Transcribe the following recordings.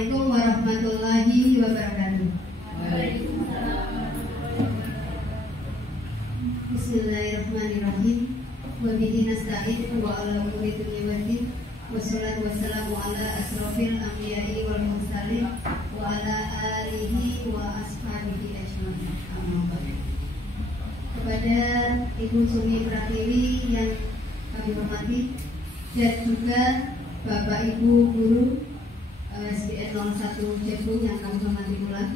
Assalamualaikum warahmatullahi wabarakatuh. Bismillahirrahmanirrahim. Wa bihi nasta'in wa ala umuri dunya waddin. Wassalatu wassalamu ala asrofil anbiya'i wal mursalin wa ala alihi wa ashabihi ajma'in. Kepada Ibu Sumi Pratiwi yang kami hormati, dan juga Bapak Ibu guru SDN 01 Jepung yang kami hormati pula.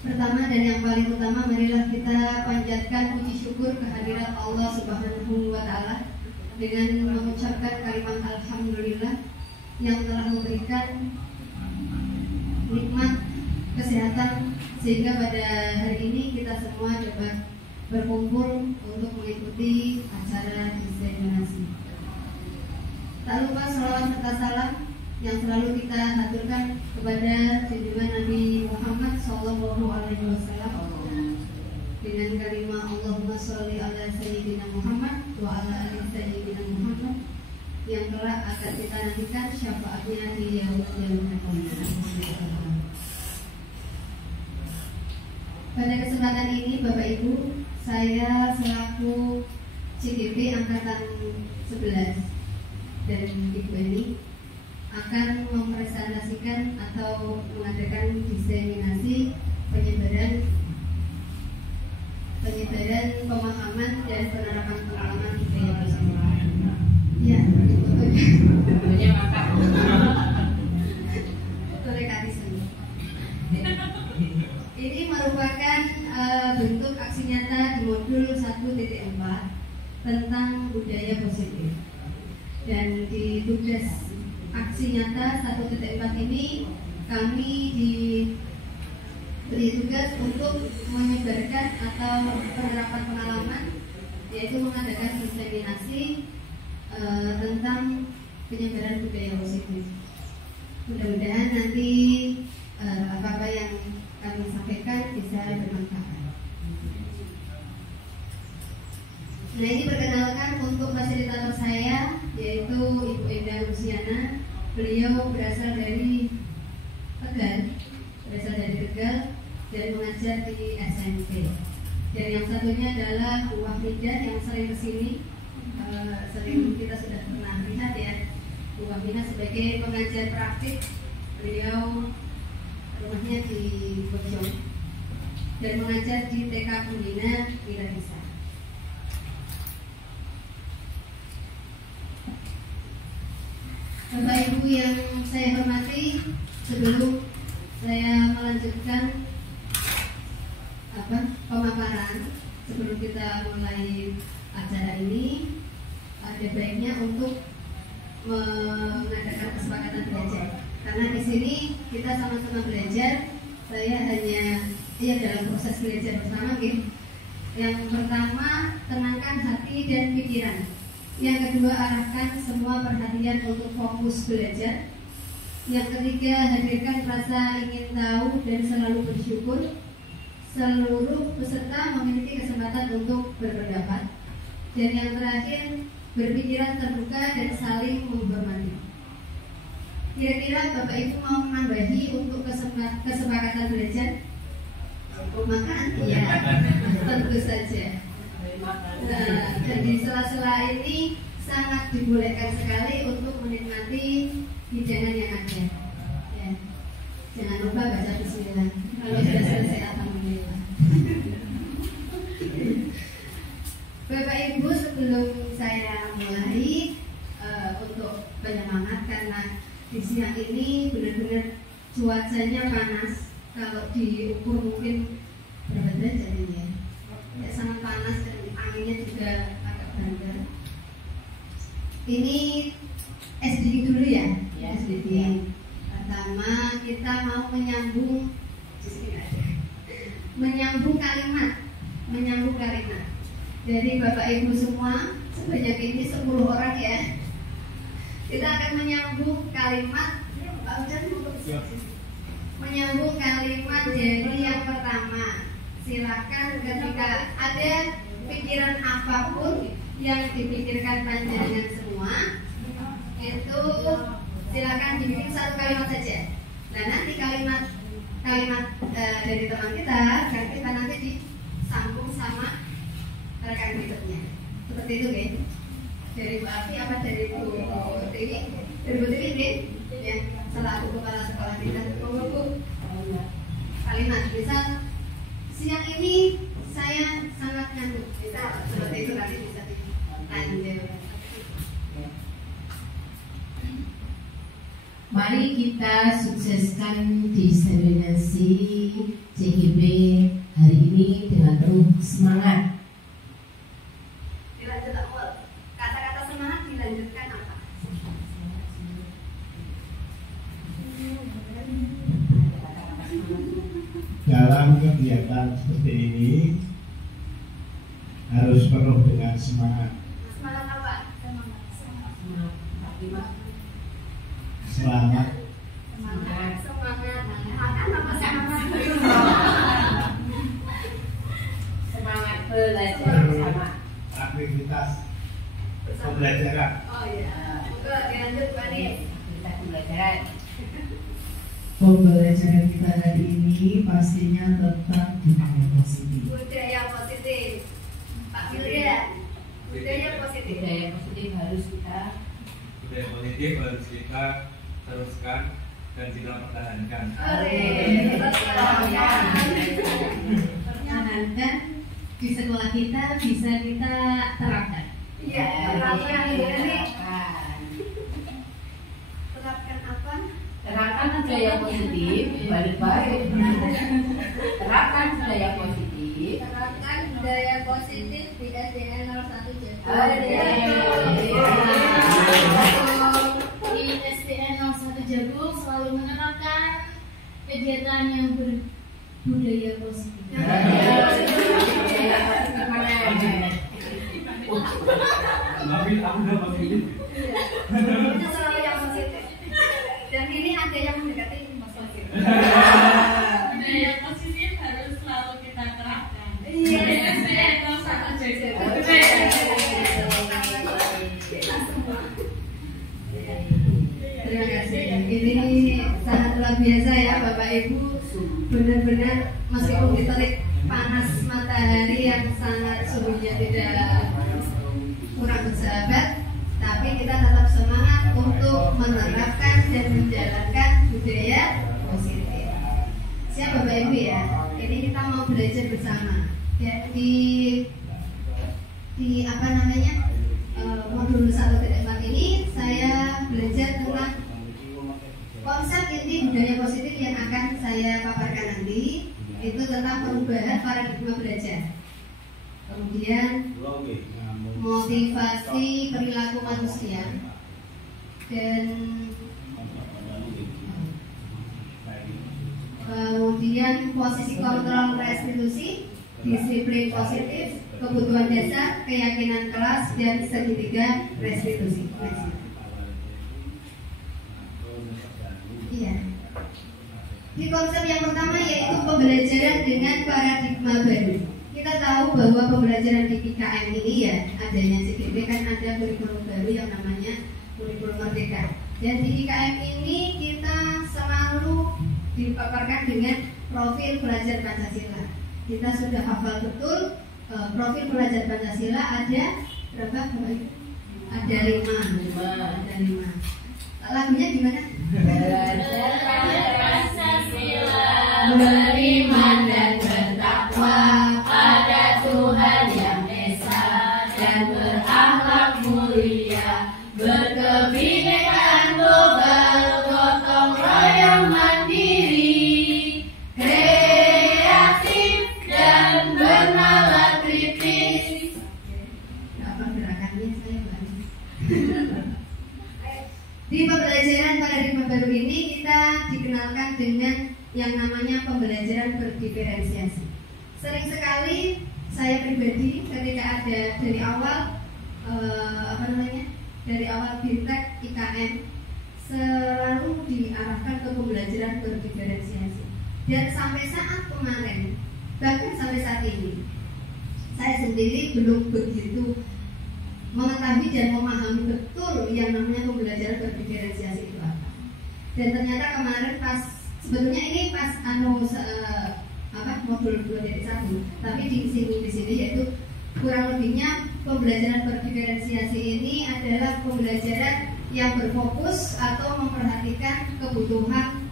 Pertama dan yang paling utama, marilah kita panjatkan puji syukur kehadirat Allah Subhanahu wa Ta'ala dengan mengucapkan kalimat alhamdulillah yang telah memberikan nikmat kesehatan sehingga pada hari ini kita semua dapat berkumpul untuk mengikuti acara diseminasi. Tak lupa salawat serta salam yang selalu kita haturkan kepada junjungan Nabi Muhammad SAW dengan kalimat Allahumma sholli ala sayyidina Muhammad wa ala ali sayyidina Muhammad yang kelak akan kita nantikan syafaatnya di yaumul qiyamah. Pada kesempatan ini Bapak Ibu, saya selaku CGP Angkatan 11 dan Ibu Eni akan mempresentasikan atau mengadakan diseminasi penyebaran pemahaman dan penerapan pengalaman budaya bersama. Ya, betulnya maka. Ini merupakan bentuk aksi nyata di modul 1.4 tentang budaya positif. Dan di tugas aksi nyata 1.4 ini kami diberi tugas untuk menyebarkan atau penerapan pengalaman, yaitu mengadakan diseminasi tentang penyebaran budaya positif. Mudah-mudahan nanti apa-apa yang kami sampaikan bisa bermanfaat. Nah, ini perkenalkan untuk fasilitator saya, yaitu Ibu Enda Luciana. Beliau berasal dari Tegal dan mengajar di SMP. Dan yang satunya adalah Bu Wahmidah yang sering kesini, sering kita sudah pernah lihat ya. Bu Wahmidah sebagai pengajar praktik, beliau rumahnya di Bojong dan mengajar di TK Pembina Wiradisa. Bapak Ibu yang saya hormati, sebelum saya melanjutkan pemaparan, sebelum kita mulai acara ini, ada baiknya untuk mengadakan kesepakatan belajar. Karena di sini kita sama-sama belajar. Saya hanya dalam proses belajar bersama gitu. Yang pertama, tenangkan hati dan pikiran. Yang kedua, arahkan semua perhatian untuk fokus belajar. Yang ketiga, hadirkan rasa ingin tahu dan selalu bersyukur. Seluruh peserta memiliki kesempatan untuk berpendapat. Dan yang terakhir, berpikiran terbuka dan saling menghormati. Kira-kira Bapak Ibu mau menambahi untuk kesepakatan belajar? Makan? Iya, tentu saja. Dan di sela-sela ini sangat dibolehkan sekali untuk menikmati hidangan yang ada. Ya. Jangan lupa baca bismillah. Kalau sudah selesai, alhamdulillah. Bapak Ibu, sebelum saya mulai untuk penyemangat, karena di siang ini benar-benar cuacanya panas. Kalau diukur mungkin berapa derajat ini ya? Ya, sangat panas dan anginnya juga agak bandar. Ini SDG dulu ya? Ya, SDG. Pertama kita mau menyambung kalimat dari Bapak Ibu semua, sebanyak ini 10 orang ya. Kita akan menyambung kalimat dari yang pertama. Silakan ketika ada pikiran apapun yang dipikirkan panjenengan semua, itu silakan dibikin satu kalimat saja. Nah nanti kalimat dari teman kita kan kita nanti disambung sama rekan berikutnya. Seperti itu kan? Dari Bu Afi apa dari Bu Tiwi? Dari Bu Tiwi nih, ya selaku kepala sekolah kita. Bu kalimat misal siang ini saya sangat ngantuk. Bisa seperti itu nanti bisa dilanjut. Mari kita sukseskan diseminasi CGP hari ini dengan penuh semangat. Dilanjut awal. Kata-kata semangat dilanjutkan apa? Dalam kegiatan seperti ini harus penuh dengan semangat. Semangat apa? Selamat. Semangat. Makan apa semangat? Semangat belajar bersama. Aktivitas pembelajaran. Oh iya. Oke, dilanjut Pak Nis. Aktivitas pembelajaran. Pembelajaran kita hari ini pastinya tentang budaya positif. Budaya positif. Pak Wilda. Budaya positif. Budaya positif harus kita teruskan dan kita pertahankan. Pertahankan di sekolah kita bisa kita terapkan. Iya, terapkan ini. Terapkan apa? terapkan budaya positif, balik-balik. Terapkan budaya positif. Terapkan budaya positif di SDN 01 Jakarta. Di SDN 01 Jagung selalu menerapkan kegiatan yang berbudaya positif. Tapi aku udah positif. Itu selalu yang positif. Dan ini ada yang mendekati Mas positif. Budaya positif harus selalu kita terapkan. Iya. Di SDN 01 Jagung. Terima kasih. Ini sangat luar biasa ya Bapak Ibu. Benar-benar meskipun diterik panas matahari yang sangat suhunya tidak kurang bersahabat, tapi kita tetap semangat untuk menerapkan dan menjalankan budaya positif. Siap Bapak Ibu ya. Ini kita mau belajar bersama. Ya di apa namanya? Modul 1.4 ini saya belajar tentang konsep inti budaya positif yang akan saya paparkan nanti. Itu tentang perubahan paradigma belajar, kemudian motivasi perilaku manusia, dan kemudian posisi kontrol restitusi, disiplin positif, kebutuhan dasar, keyakinan kelas, dan segitiga restitusi. Iya. Di konsep yang pertama yaitu pembelajaran dengan paradigma baru. Kita tahu bahwa pembelajaran di PKM ini ya, adanya CGP kan ada kurikulum baru yang namanya kurikulum merdeka. Dan di PKM ini kita selalu dipaparkan dengan profil pelajar Pancasila. Kita sudah hafal betul profil pelajar Pancasila ada berapa? Ada 5. Ada 5. Lagunya gimana? Beriman dan bertakwa pada Tuhan yang Esa dan berakhlak mulia, berkebinekaan global, gotong royong mandiri, kreatif dan bernalar kritis. Apa gerakannya saya banyak. Di pembelajaran paradigma baru ini kita dikenalkan dengan yang namanya pembelajaran berdiferensiasi. Sering sekali saya pribadi ketika ada dari awal dari awal BIMTEK IKM selalu diarahkan ke pembelajaran berdiferensiasi. Dan sampai saat kemarin, bahkan sampai saat ini, saya sendiri belum begitu mengetahui dan memahami betul yang namanya pembelajaran berdiferensiasi itu apa. Dan ternyata kemarin pas, sebetulnya ini pas modul 2.1, tapi disinggung di sini yaitu kurang lebihnya pembelajaran berdiferensiasi ini adalah pembelajaran yang berfokus atau memperhatikan kebutuhan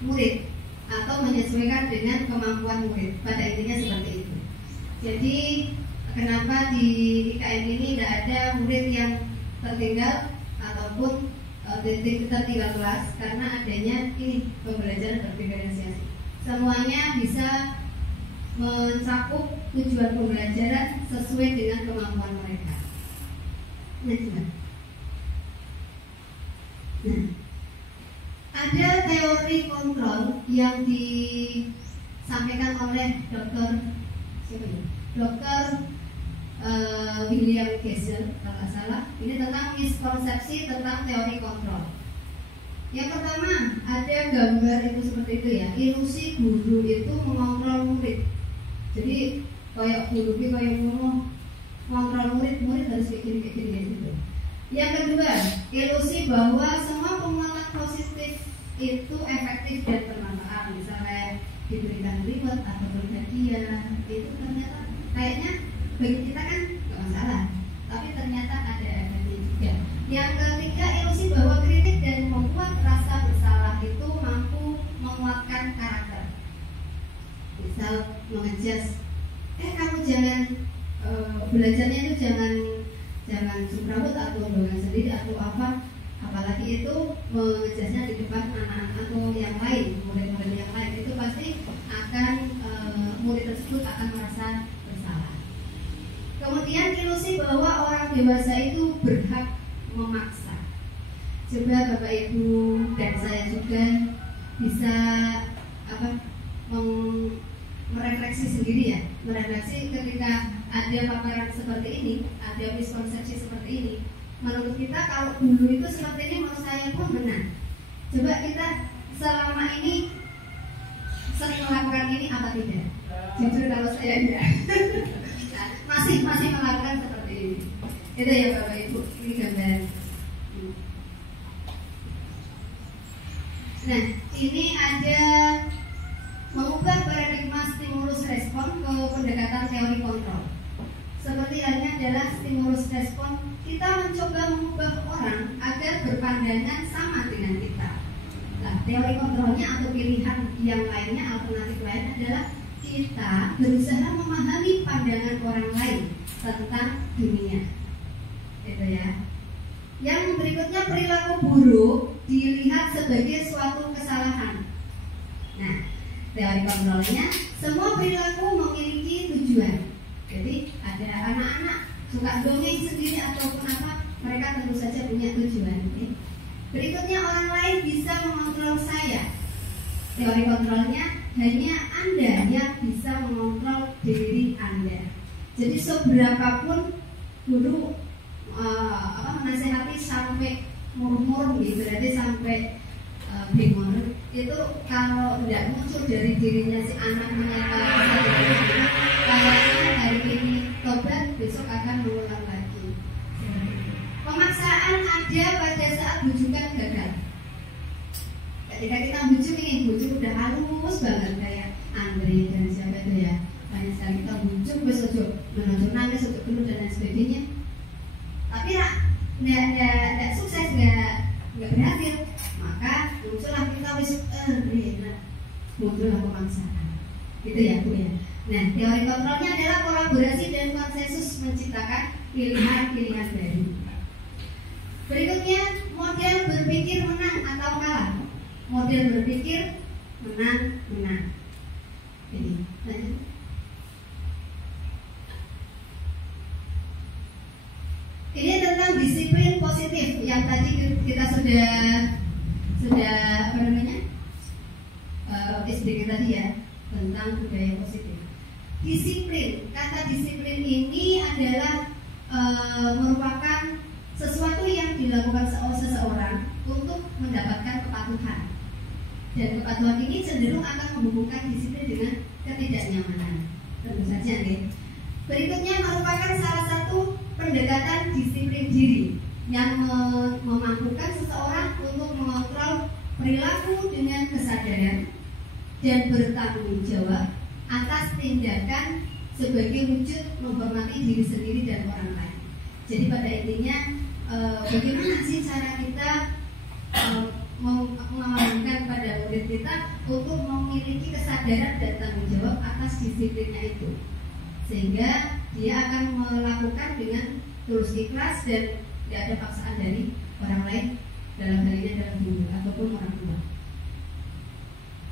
murid atau menyesuaikan dengan kemampuan murid. Pada intinya seperti itu. Jadi kenapa di IKN ini tidak ada murid yang tertinggal ataupun tertinggal kelas, karena adanya ini pembelajaran berdiferensiasi. Semuanya bisa mencakup tujuan pembelajaran sesuai dengan kemampuan mereka. Nah, ada teori kontrol yang disampaikan oleh Dr. William Gesell kalau nggak salah. Ini tentang miskonsepsi tentang teori kontrol. Yang pertama, ada gambar itu seperti itu ya, ilusi guru itu mengontrol murid. Jadi kayak guru itu kayak ngomong mengontrol murid harus kayak gini gitu. Yang kedua, ilusi bahwa semua penguatan positif itu efektif dan bermanfaat. Misalnya diberikan reward atau berhadiah, itu ternyata kayaknya bagi kita kan nggak masalah, tapi ternyata ada efeknya juga. Yang ketiga, ilusi bahwa kritik dan membuat rasa bersalah itu mampu menguatkan karakter. Misal mengejas, kamu jangan belajarnya itu jangan semrawut atau dengan sendiri atau apa, apalagi itu mengejasnya di depan anak-anak atau yang lain, murid-murid yang lain, itu pasti akan murid tersebut akan merasa bersalah. Kemudian ilusi bahwa orang dewasa itu berhak memaksa. Coba Bapak Ibu dan saya juga bisa merefleksi sendiri ya, merefleksi ketika ada paparan seperti ini, ada miskonsepsi seperti ini. Menurut kita kalau dulu itu seperti ini, menurut saya pun benar. Coba kita selama ini sering melakukan ini apa tidak? Jujur kalau saya tidak. masih melakukan seperti ini. Itu ya Bapak Ibu, ini gambaran. Nah, ini ada mengubah paradigma stimulus respon ke pendekatan teori kontrol. Seperti halnya adalah stimulus respon, kita mencoba mengubah orang agar berpandangan sama dengan kita. Nah, teori kontrolnya atau pilihan yang lainnya, alternatif lain adalah kita berusaha memahami pandangan orang lain tentang dunia. Itu ya. Yang berikutnya, perilaku buruk dilihat sebagai suatu kesalahan. Nah, teori kontrolnya, semua perilaku memiliki tujuan. Jadi ada anak-anak suka dongeng sendiri ataupun apa, mereka tentu saja punya tujuan. Berikutnya, orang lain bisa mengontrol saya. Teori kontrolnya, hanya Anda yang bisa mengontrol diri Anda. Jadi seberapapun guru menasehati sampai murmur gitu, berarti sampai bingung itu, kalau tidak muncul dari dirinya si anak menyatakan kayaknya hari ini tobat, besok akan mengulang lagi. Pemaksaan ada pada saat bujukan gagal. Ketika kita bujuk udah halus banget kayak Andre dan siapa itu ya, banyak sekali kita bujuk besok menonton nangis untuk penuh dan lain sebagainya, tapi nggak sukses, nggak berhasil, maka muncullah kita muncullah pemaksaan. Gitu ya Bu ya. Nah, teori kontrolnya adalah kolaborasi dan konsensus menciptakan pilihan-pilihan baru. Berikutnya, model berpikir menang atau kalah. Model berpikir menang. Ini lanjut. Ini tentang disiplin positif yang tadi kita sudah SDG tadi ya, tentang budaya positif. Disiplin, kata disiplin ini adalah merupakan sesuatu yang dilakukan seseorang untuk mendapatkan kepatuhan. Dan kepatuhan ini cenderung akan menghubungkan disiplin dengan ketidaknyamanan. Tentu saja nih. Berikutnya merupakan salah satu pendekatan disiplin diri yang memampukan seseorang untuk mengontrol perilaku dengan kesadaran dan bertanggung jawab atas tindakan sebagai wujud menghormati diri sendiri dan orang lain. Jadi pada intinya bagaimana sih cara kita mengamankan pada murid kita untuk memiliki kesadaran dan tanggung jawab atas disiplinnya itu, sehingga dia akan melakukan dengan tulus ikhlas dan tidak ada paksaan dari orang lain, dalam hal ini adalah guru ataupun orang tua.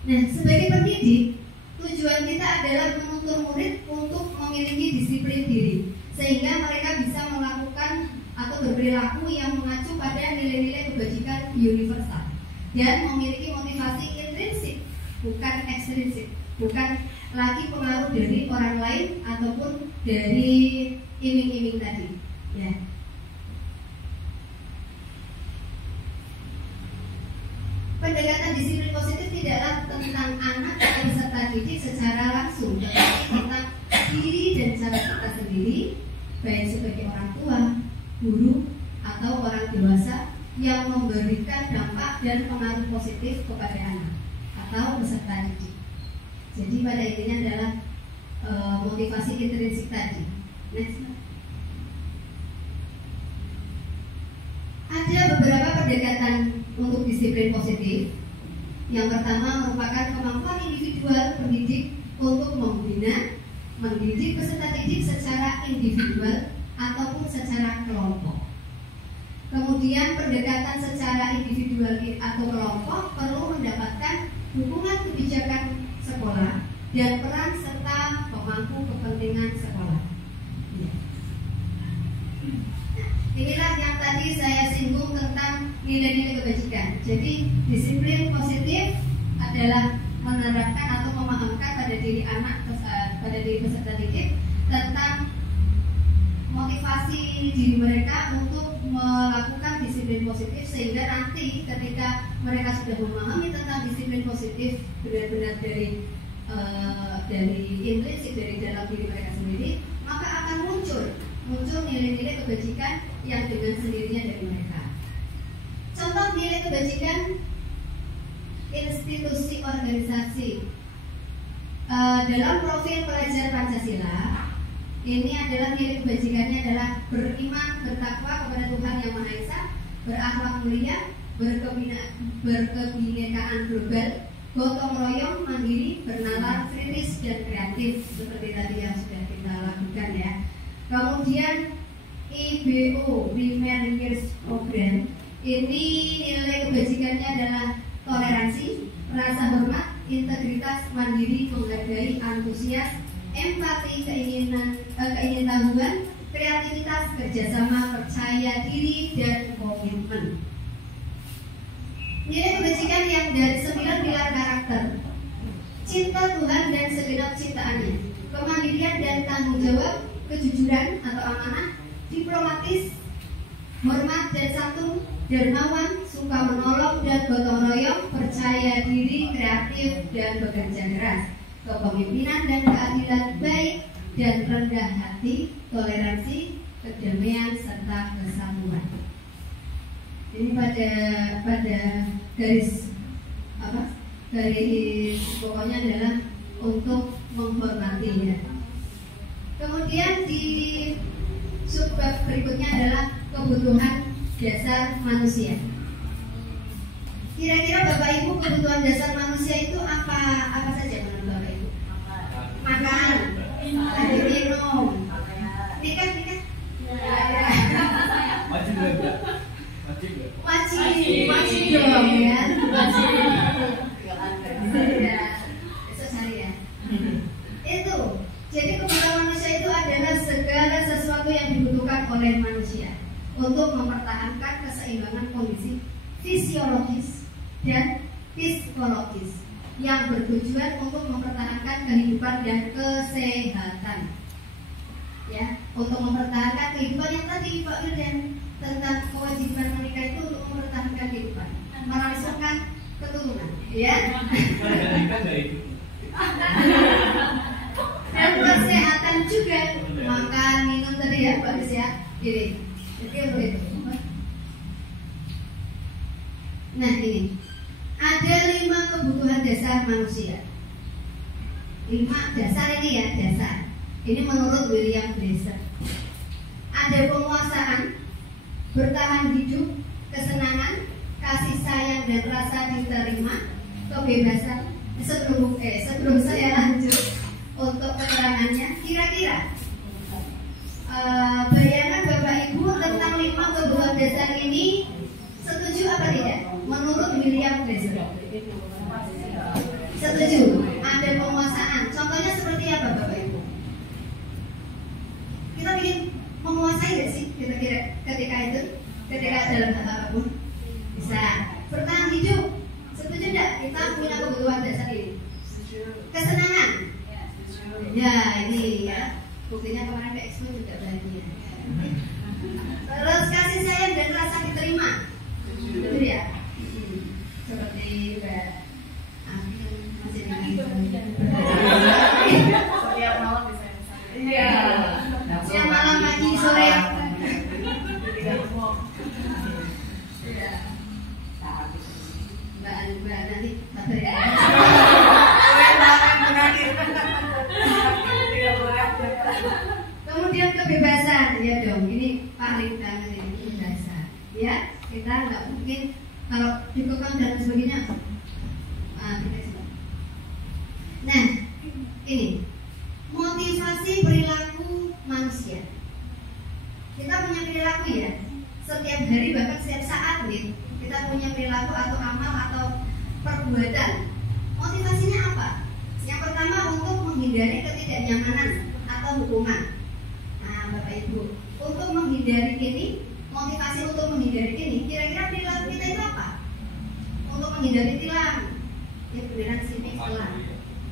Nah, sebagai pendidik, tujuan kita adalah menuntun murid untuk memiliki disiplin diri, sehingga mereka bisa melakukan atau berperilaku yang mengacu pada nilai-nilai kebajikan universal dan memiliki motivasi intrinsik, bukan ekstrinsik, bukan lagi pengaruh dari orang lain ataupun dari iming-iming tadi. Ya. Pendekatan disiplin positif tidaklah tentang anak atau peserta didik secara langsung, tetapi tentang diri dan cara kita sendiri, baik sebagai orang tua, guru, atau orang dewasa yang memberikan dampak dan pengaruh positif kepada anak atau peserta didik. Jadi pada intinya adalah motivasi intrinsik tadi. Next. Ada beberapa pendekatan untuk disiplin positif. Yang pertama merupakan kemampuan individual pendidik untuk membina, mendidik peserta didik secara individual ataupun secara kelompok. Kemudian pendekatan secara individual atau kelompok perlu mendapatkan dukungan kebijakan sekolah dan peran serta pemangku kepentingan sekolah. Inilah yang tadi saya singgung tentang nilai-nilai kebajikan. Jadi disiplin positif adalah menerapkan atau memahamkan pada diri anak, pada diri peserta didik tentang motivasi diri mereka untuk melakukan disiplin positif, sehingga nanti ketika mereka sudah memahami tentang disiplin positif benar-benar dari intrinsik dari dalam diri mereka sendiri, maka akan muncul nilai-nilai kebajikan yang dengan sendirinya dari mereka. Contoh nilai kebajikan institusi organisasi dalam profil pelajar Pancasila. Ini adalah nilai kebajikannya adalah beriman, bertakwa kepada Tuhan Yang Maha Esa, berakhlak mulia, berkebinekaan global, gotong royong, mandiri, bernalar, kritis dan kreatif, seperti tadi yang sudah kita lakukan ya. Kemudian IBO Primary Years Program, ini nilai kebajikannya adalah toleransi, rasa hormat, integritas, mandiri, menghargai, antusias, empati, keingintahuan, kreativitas, kerjasama, percaya diri, dan komitmen. Nilai kebajikan yang dari 9 pilar karakter: cinta Tuhan dan segenap ciptaannya, kemandirian dan tanggung jawab, kejujuran atau amanah, diplomatis, hormat dan santun, dermawan, suka menolong dan gotong royong, percaya diri, kreatif dan bekerja keras, kepemimpinan dan keadilan, baik dan rendah hati, toleransi, kedamaian serta kesatuan. Ini pada garis pokoknya adalah untuk menghormati ya. Kemudian di subbab berikutnya adalah kebutuhan dasar manusia. Kira-kira Bapak Ibu, kebutuhan dasar manusia itu apa saja menurut Bapak Ibu? Makan, minum, nikah. Wajib dong ya. Besok cari ya. Itu. Jadi kebutuhan manusia itu adalah segala sesuatu yang dibutuhkan oleh manusia untuk mempertahankan keseimbangan kondisi fisiologis dan psikologis yang bertujuan untuk mempertahankan kehidupan dan kesehatan. Ya, untuk mempertahankan kehidupan yang tadi Pak Wildan tentang kewajiban menikah itu untuk mempertahankan kehidupan, melangsungkan keturunan, ya. Dan kesehatan juga, makan, minum tadi ya, bagus ya. Gini, jadi itu. Nah ini, dasar manusia. 5 dasar ini ya, dasar. Ini menurut William Glasser. Ada penguasaan, bertahan hidup, kesenangan, kasih sayang dan rasa diterima, kebebasan. Sebelum saya lanjut untuk keterangannya, kira-kira bayangan Bapak Ibu tentang 5 kebutuhan dasar ini setuju apa tidak? Menurut William Glasser. Setuju. Ada penguasaan. Contohnya seperti apa Bapak Ibu? Kita ingin menguasai nggak sih kira-kira ketika dalam hal apapun? Bisa. Bertahan hidup. Setuju nggak? Kita punya kebutuhan dasar ini. Kesenangan. Ya ini ya. Buktinya kemarin ke Expo juga bahagia. Terus kasih sayang dan rasa diterima. Betul ya? Seperti Mbak Amin masih Setiap malam bisa. Iya. Siang malam pagi sore. Mbak nanti sabar ya. Kemudian kebebasan, ya dong. Ini paling banget ini dasar. Ya, kita nggak mungkin kalau dikekang dan sebagainya. Nah, ini motivasi perilaku manusia. Kita punya perilaku ya. Setiap hari bahkan setiap saat nih kita punya perilaku atau amal atau perbuatan. Motivasinya apa? Yang pertama untuk menghindari ketidaknyamanan atau hukuman. Nah, Bapak Ibu, untuk menghindari ini, motivasi untuk menghindari ini, kira-kira perilaku kita itu apa? Untuk menghindari tilang, ya beneran sini tilang.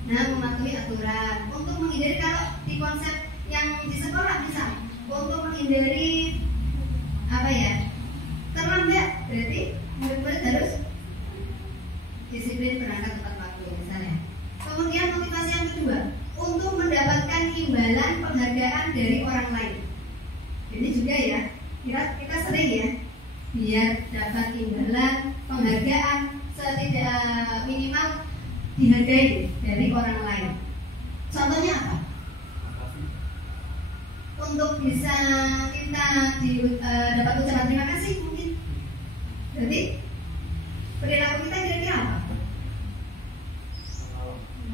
Nah, mematuhi aturan. Untuk menghindari kalau di konsep yang di sekolah bisa, untuk menghindari apa ya? Terlambat, berarti murid-murid harus disiplin berangkat tepat waktu misalnya. Kemudian motivasi yang kedua, untuk mendapatkan imbalan penghargaan dari orang lain. Ini juga ya, kita sering ya, biar dapat imbalan penghargaan setidak minimal dihargai dari orang lain. Contohnya apa? Untuk bisa kita dapat ucapan terima kasih mungkin. Jadi perilaku kita kira-kira apa?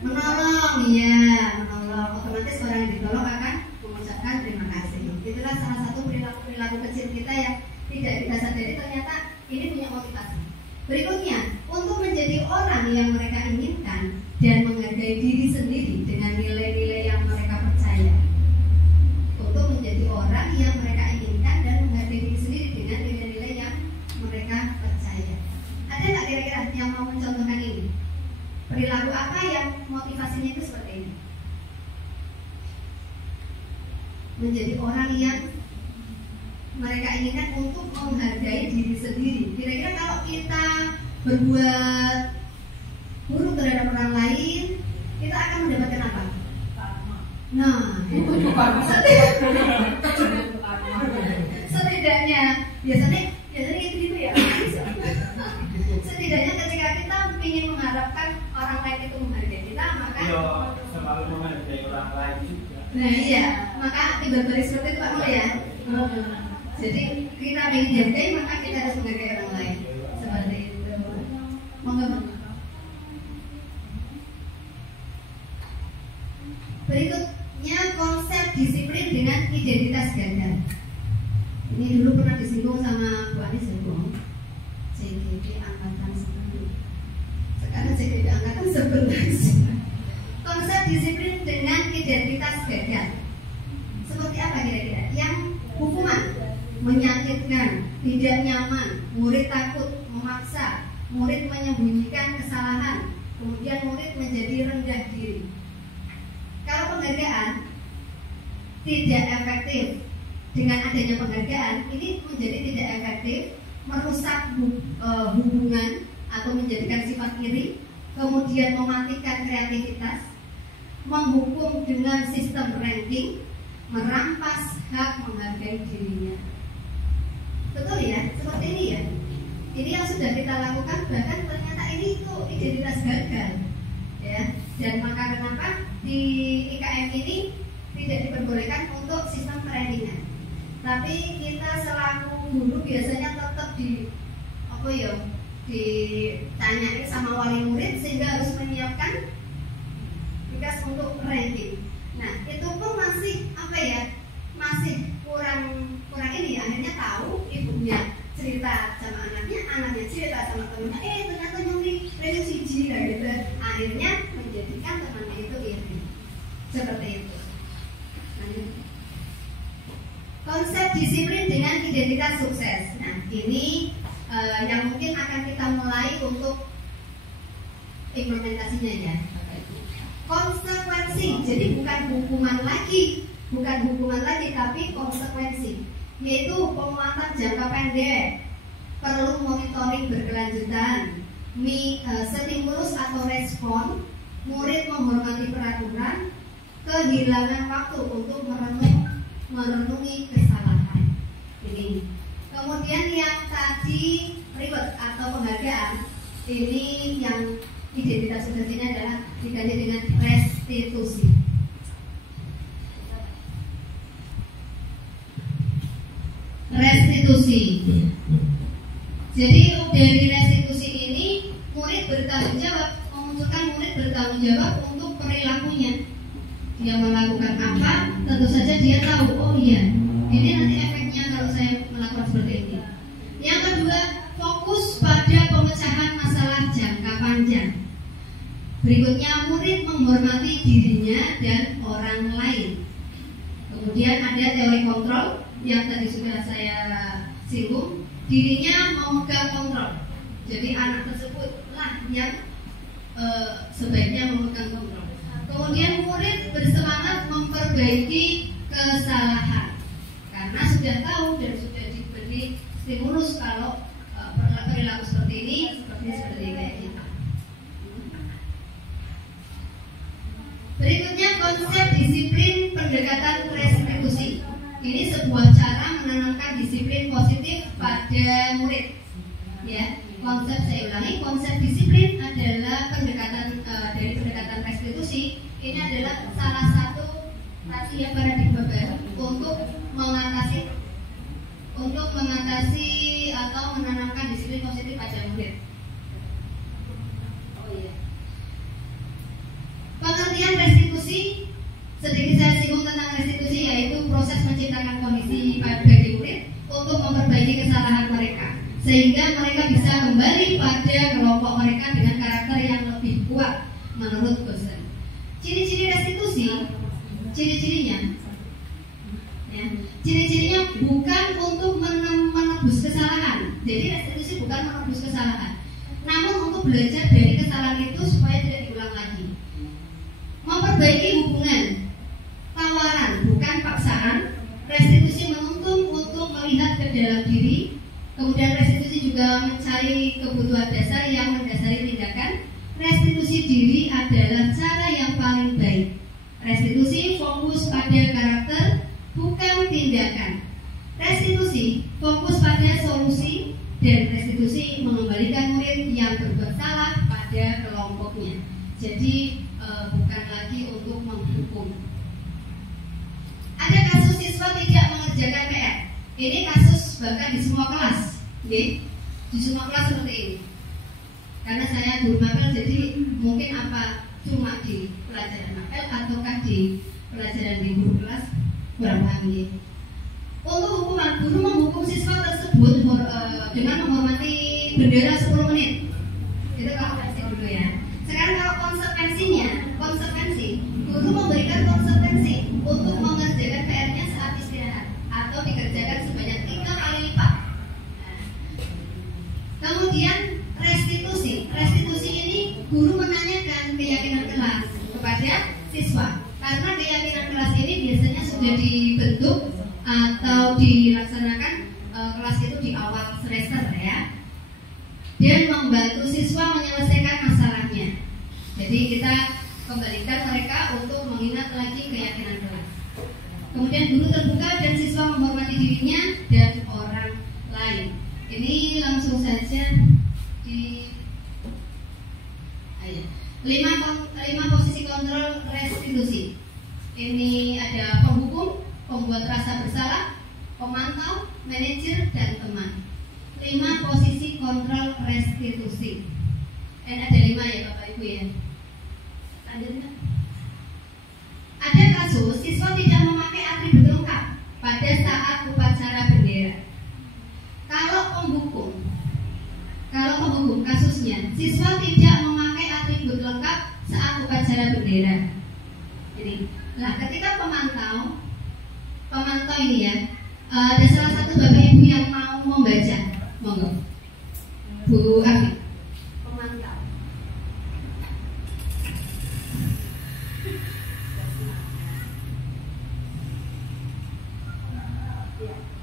Menolong, ya, menolong. Otomatis orang yang ditolong akan mengucapkan terima kasih. Itulah salah satu perilaku kecil kita yang tidak kita sadari ternyata ini punya motivasi. Berikutnya, untuk menjadi orang yang mereka inginkan dan menghargai diri sendiri dengan nilai-nilai yang mereka percaya. Untuk menjadi orang yang mereka inginkan dan menghargai diri sendiri dengan nilai-nilai yang mereka percaya. Ada nggak kira-kira yang mau mencontohkan ini? Perilaku apa yang motivasinya itu seperti ini? Menjadi orang yang mereka inginkan untuk menghargai diri sendiri. Kira-kira kalau kita berbuat buruk terhadap orang lain, kita akan mendapatkan apa? Nah, itu setidaknya biasanya gitu ya. Setidaknya ketika kita ingin mengharapkan orang lain itu menghargai kita, maka selalu menghargai orang lain juga. Nah iya, maka tiba balik seperti itu Pak Mul ya. Jadi kita ingin dihargai, maka kita harus menghargai orang lain. Seperti itu. Monggo. Berikutnya konsep disiplin dengan identitas gagal. Ini dulu pernah disinggung sama Bu Anis Sebong. CGD angkatan 10. Sekarang CGD angkatan 11. Konsep disiplin dengan identitas gagal. Seperti apa kira-kira? Yang hukuman, menyakitkan, tidak nyaman, murid takut, memaksa, murid menyembunyikan kesalahan, kemudian murid menjadi rendah diri. Kalau penghargaan tidak efektif, dengan adanya penghargaan ini menjadi tidak efektif, merusak hubungan atau menjadikan sifat iri, kemudian mematikan kreativitas, menghukum dengan sistem ranking, merampas hak menghargai dirinya. Betul ya, seperti ini ya. Ini yang sudah kita lakukan, bahkan ternyata ini itu identitas gagal. ya. Dan maka kenapa di IKM ini tidak diperbolehkan untuk sistem trainingan, tapi kita selaku guru biasanya tetap ditanyain sama wali murid sehingga harus menyiapkan tugas untuk ranking. Nah itu pun masih masih kurang ini. Akhirnya tahu ibunya cerita sama anaknya cerita sama temennya, ternyata nyuri ranking siji gitu. Akhirnya menjadikan temannya itu iri. Seperti itu. Konsep disiplin dengan identitas sukses. Nah ini yang mungkin akan kita mulai untuk implementasinya ya. Konsekuensi, jadi bukan hukuman lagi, tapi konsekuensi, yaitu penguatan jangka pendek, perlu monitoring berkelanjutan, stimulus atau respon, murid menghormati peraturan, kehilangan waktu untuk merenungi kesalahan. Ini. Kemudian yang tadi reward atau penghargaan, ini yang identitas sukses ini adalah diganti dengan restitusi. Restitusi. Jadi dari restitusi ini murid bertanggung jawab, memunculkan murid bertanggung jawab untuk perilakunya. Dia melakukan apa, tentu saja dia tahu, oh iya, ini nanti efeknya kalau saya melakukan seperti ini. Yang kedua, fokus pada pemecahan masalah jangka panjang. Berikutnya, murid menghormati dirinya dan orang lain. Kemudian ada teori kontrol yang tadi sudah saya singgung. Dirinya memegang kontrol. Jadi anak tersebut lah yang sebaiknya memegang kontrol. Kemudian murid bersemangat memperbaiki kesalahan karena sudah tahu dan sudah diberi stimulus kalau perilaku seperti ini seperti kayak kita. Berikutnya konsep disiplin pendekatan restitusi. Ini sebuah cara menanamkan disiplin positif pada murid. Ya, konsep saya ulangi, konsep disiplin adalah pendekatan dari pendekatan restitusi. Ini adalah salah satu paradigma baru untuk mengatasi atau menanamkan disiplin positif pada murid. Pengertian restitusi, sedikit saya singgung tentang restitusi, yaitu proses menciptakan kondisi bagi murid untuk memperbaiki kesalahan mereka, sehingga mereka bisa kembali pada kelompok mereka dengan karakter yang lebih kuat menurut dosen. Ciri-ciri restitusi, ciri-cirinya bukan untuk menebus kesalahan. Jadi restitusi bukan menebus kesalahan, namun untuk belajar dari kesalahan itu supaya tidak diulang lagi. Memperbaiki hubungan, tawaran bukan paksaan. Restitusi menuntun untuk melihat ke dalam diri. Kemudian restitusi juga mencari kebutuhan dasar yang mendasari tindakan. Restitusi diri adalah cara yang paling baik. Restitusi fokus pada karakter, bukan tindakan. Restitusi fokus pada solusi, dan restitusi mengembalikan murid yang berbuat salah pada kelompoknya. Jadi bukan lagi untuk menghukum. Ada kasus siswa tidak mengerjakan PR. Ini kasus bahkan di semua kelas, di semua kelas seperti ini. Karena saya guru mapel, jadi mungkin apa cuma di pelajaran mapel ataukah di pelajaran di guru kelas kurang paham. Untuk hukuman, guru menghukum siswa tersebut dengan menghormati bendera 10 menit. Itu kalau versi dulu ya. Sekarang kalau konsekuensi, guru memberikan konsekuensi untuk mengerjakan PR-nya saat istirahat atau dikerjakan sebanyak 3 kali lipat. Kemudian restitusi ini guru menanyakan keyakinan kelas kepada siswa, karena keyakinan kelas ini biasanya sudah dibentuk atau dilaksanakan kelas itu di awal semester ya, dan membantu siswa menyelesaikan masalahnya. Jadi kita kembalikan mereka untuk mengingat lagi keyakinan kelas. Kemudian guru terbuka dan siswa menghormati dirinya dan orang lain. Ini langsung saja 5 posisi kontrol restitusi. Ini ada penghukum, pembuat rasa bersalah, pemantau, manajer, dan teman. 5 posisi kontrol restitusi. Dan ada 5 ya Bapak Ibu ya. Lanjutkan. Ada kasus siswa tidak memakai atribut lengkap pada saat upacara bendera. Kalau penghukum kasusnya siswa tidak memakai atribut lengkap saat upacara bendera. Jadi, nah ketika pemantau ini ya, ada salah satu Bapak Ibu yang mau membaca, monggo, Bu Afi. Pemantau.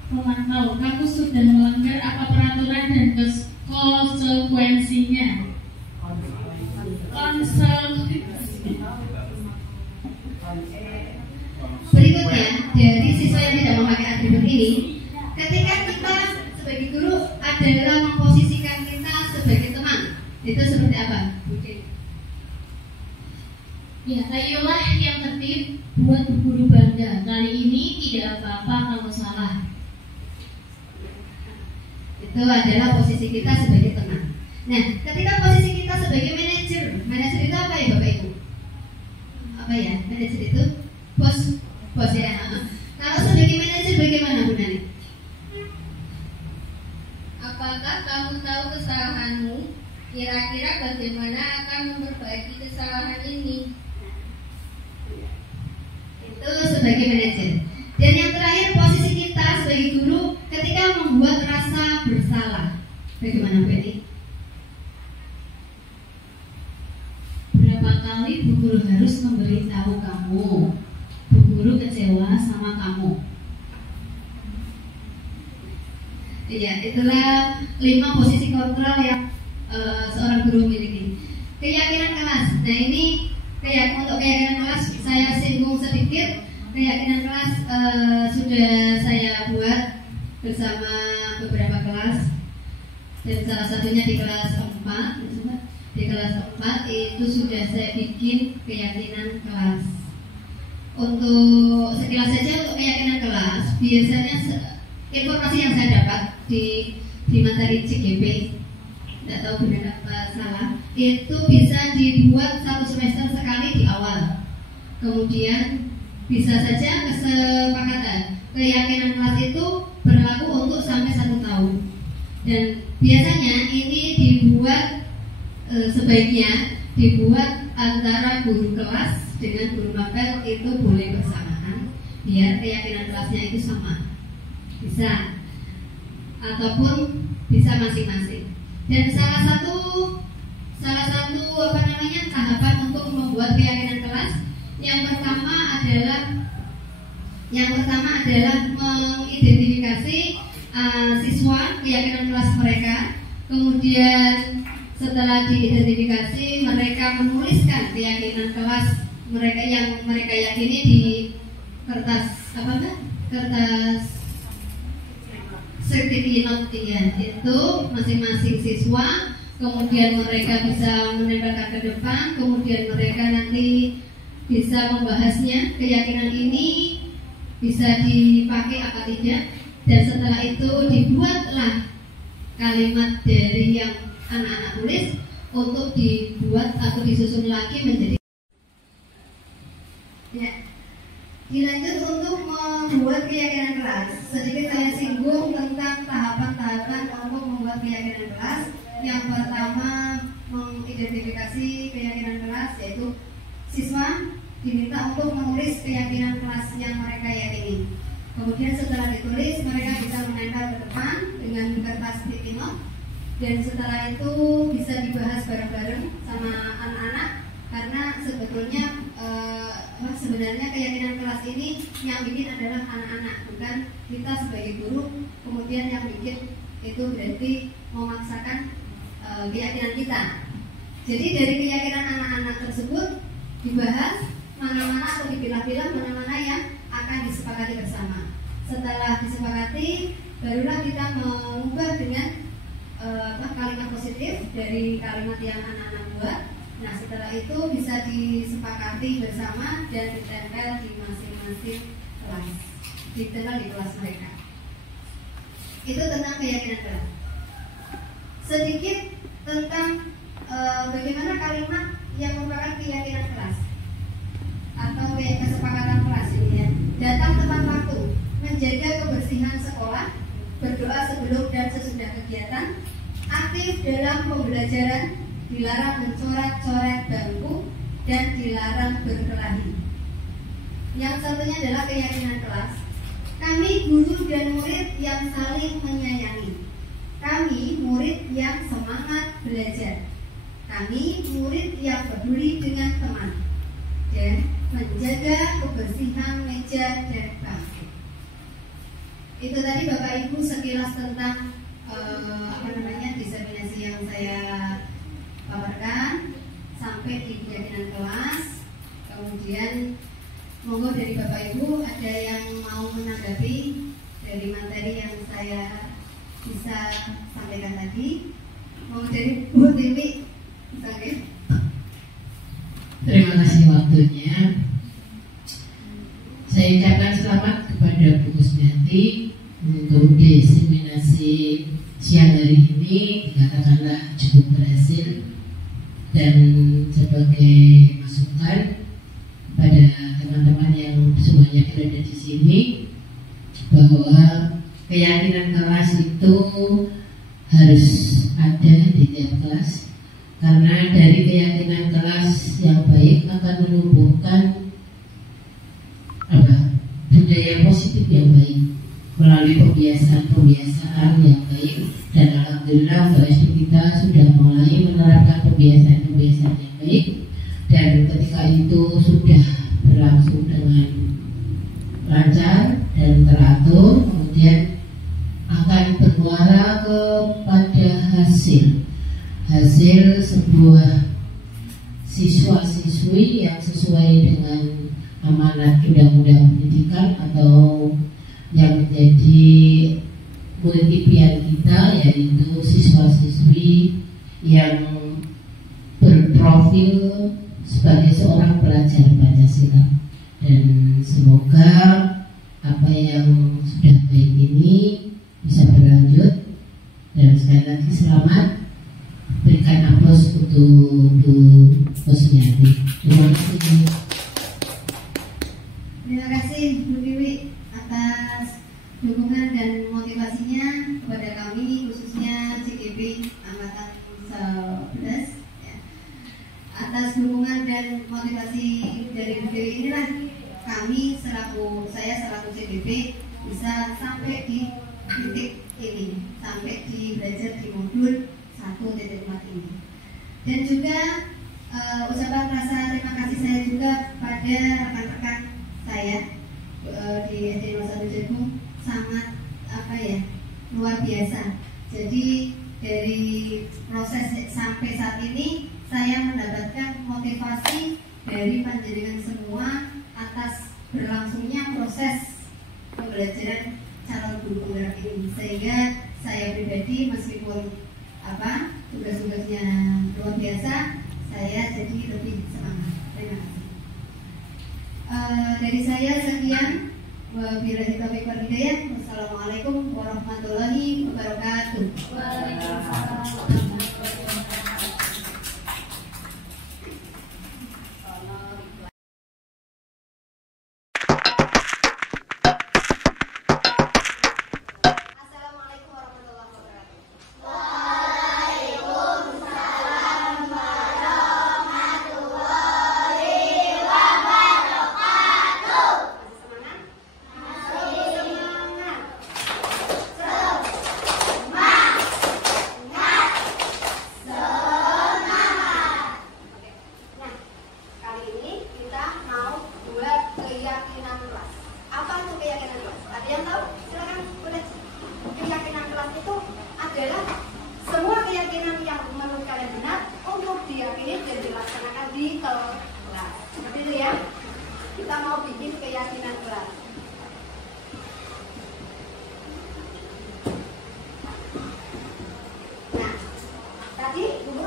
Memantau kamu sudah melanggar apa peraturan dan konsekuensinya. Berikutnya dari siswa yang tidak memakai atribut ini, ketika kita sebagai guru adalah memposisikan kita sebagai teman, itu seperti apa? Ya, ayolah yang tertib, buat guru bangga. Kali ini tidak apa-apa kalau salah. Itu adalah posisi kita sebagai teman. Nah, ketika posisi kita sebagai manajer itu apa ya Bapak Ibu? Apa ya? Manajer itu bos ya. Kalau sebagai manajer bagaimana Bu Nani? Apakah kamu tahu kesalahanmu? Kira-kira bagaimana akan memperbaiki kesalahan ini? Itu sebagai manajer. Dan yang terakhir posisi kita sebagai guru ketika membuat rasa bersalah. Bagaimana Bu Eni? Berapa kali Bu Guru harus memberitahu kamu? Bu Guru kecewa sama kamu. Iya, itulah 5 posisi kontrol yang seorang guru miliki. Keyakinan kelas. Nah ini untuk keyakinan kelas saya singgung sedikit. Keyakinan kelas sudah saya buat bersama beberapa kelas, dan salah satunya di kelas 4. Di kelas 4 itu sudah saya bikin keyakinan kelas. Untuk sekilas saja untuk keyakinan kelas, biasanya informasi yang saya dapat di materi CGP, tidak tahu benar apa salah, itu bisa dibuat 1 semester sekali di awal. Kemudian bisa saja kesepakatan keyakinan kelas itu berlaku untuk sampai 1 tahun. Dan biasanya ini dibuat sebaiknya dibuat antara guru kelas dengan guru mapel itu boleh bersamaan, biar keyakinan kelasnya itu sama. Bisa, ataupun bisa masing-masing. Dan salah satu tahapan untuk membuat keyakinan kelas yang pertama adalah mengidentifikasi siswa, keyakinan kelas mereka. Kemudian setelah diidentifikasi, mereka menuliskan keyakinan kelas mereka yang mereka yakini di kertas certificate note itu masing-masing siswa. Kemudian mereka bisa menempelkan ke depan. Kemudian mereka nanti bisa membahasnya, keyakinan ini bisa dipakai apa tidak. Dan setelah itu dibuatlah kalimat dari yang anak-anak tulis untuk dibuat atau disusun lagi menjadi ya. Dilanjut untuk membuat keyakinan kelas. Sedikit saya singgung tentang tahapan-tahapan untuk membuat keyakinan kelas. Yang pertama, mengidentifikasi keyakinan kelas, yaitu siswa diminta untuk menulis keyakinan kelas yang mereka yakini. Kemudian setelah ditulis, mereka bisa menempel ke depan dengan kertas sticky note. Dan setelah itu bisa dibahas bareng-bareng sama anak-anak, karena sebetulnya sebenarnya keyakinan kelas ini yang bikin adalah anak-anak, bukan kita sebagai guru. Kemudian yang bikin itu berarti memaksakan keyakinan kita. Jadi dari keyakinan anak-anak tersebut dibahas mana-mana atau dipilah-pilah mana-mana yang akan disepakati bersama. Setelah disepakati, barulah kita mengubah dengan kalimat positif dari kalimat yang anak-anak buat. Nah, setelah itu bisa disepakati bersama dan ditempel di masing-masing kelas, ditempel di kelas mereka. Itu tentang keyakinan kelas. Sedikit tentang bagaimana kalimat yang merupakan keyakinan kelas atau kesepakatan kelas ini ya. Datang tepat waktu, menjaga kebersihan sekolah, berdoa sebelum dan sesudah kegiatan, aktif dalam pembelajaran, dilarang mencoret-coret bangku, dan dilarang berkelahi. Yang satunya adalah keyakinan kelas. Kami guru dan murid yang saling menyayangi. Kami murid yang semangat belajar. Kami murid yang peduli dengan teman dan menjaga kebersihan meja dan bangku. Itu tadi Bapak Ibu sekilas tentang diseminasi yang saya paparkan sampai di keyakinan kelas. Kemudian monggo dari Bapak Ibu ada yang mau menanggapi dari materi yang saya bisa sampaikan tadi. Monggo dari Bu Dewi. Terima kasih waktunya. Saya ucapkan selamat kepada Bu Kusmiati untuk diseminasi siang hari ini, dikatakanlah cukup berhasil, dan sebagai masukan pada teman-teman yang semuanya berada di sini bahwa keyakinan kelas itu harus ada di tiap kelas, karena dari keyakinan kelas yang baik akan menumbuhkan budaya positif yang baik melalui kebiasaan-kebiasaan yang baik. Dan alhamdulillah Mbak kita sudah mulai menerapkan kebiasaan-kebiasaan yang baik, dan ketika itu sudah berlangsung dengan lancar dan teratur, kemudian akan bermuara kepada hasil sebuah siswa-siswi yang sesuai dengan amanat undang-undang pendidikan atau yang menjadi multiplier kita, yaitu siswa-siswi yang berprofil sebagai seorang pelajar Pancasila. Dan semoga apa yang sudah baik ini bisa berlanjut, dan sekali lagi selamat. Berikan aplaus untuk Bu Kusmiati. Terima kasih. Terima kasih Bu Dewi atas dukungan dan motivasinya kepada kami, khususnya CGP Angkatan 11 ya. Atas dukungan dan motivasi dari Bu Dewi inilah kami saya selaku CGP bisa sampai di titik ini, sampai di belajar di modul 1.4 ini. Dan juga ucapan rasa terima kasih saya juga pada rekan-rekan saya di SD 01 Jagung, sangat luar biasa. Jadi dari proses sampai saat ini saya mendapatkan motivasi dari panjenengan semua atas berlangsungnya proses pembelajaran calon guru penggerak ini, sehingga saya pribadi meskipun tugas-tugasnya luar biasa, saya jadi lebih semangat. Terima kasih. Dari saya sekian. Wabillahi taufiq wal hidayah. Wassalamualaikum warahmatullahi wabarakatuh. Waalaikumsalam.